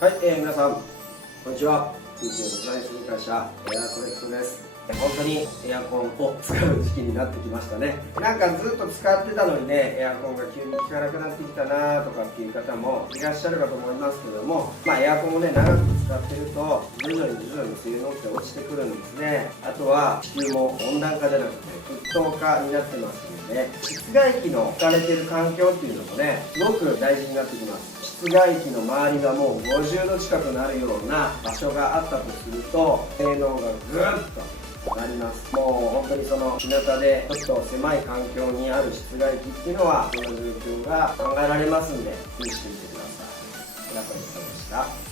はい、皆さん、こんにちは。空気をデザインする会社、エアコレクトです。本当にエアコンを使う時期になってきましたね。なんかずっと使ってたのにね、エアコンが急に効かなくなってきたなとかっていう方もいらっしゃるかと思いますけども、エアコンをね、長く使ってると、徐々に性能って落ちてくるんですね。あとは、地球も温暖化じゃなくて、沸騰化になってますので、室外機の置かれてる環境っていうのもね、すごく大事になってきます。室外機の周りがもう50度近くなるような場所があったとすると、性能がぐーっとなります。もう本当にその日向でちょっと狭い環境にある室外機っていうのはそんな状況が考えられますんで、気にしてみてください。村上さんでした。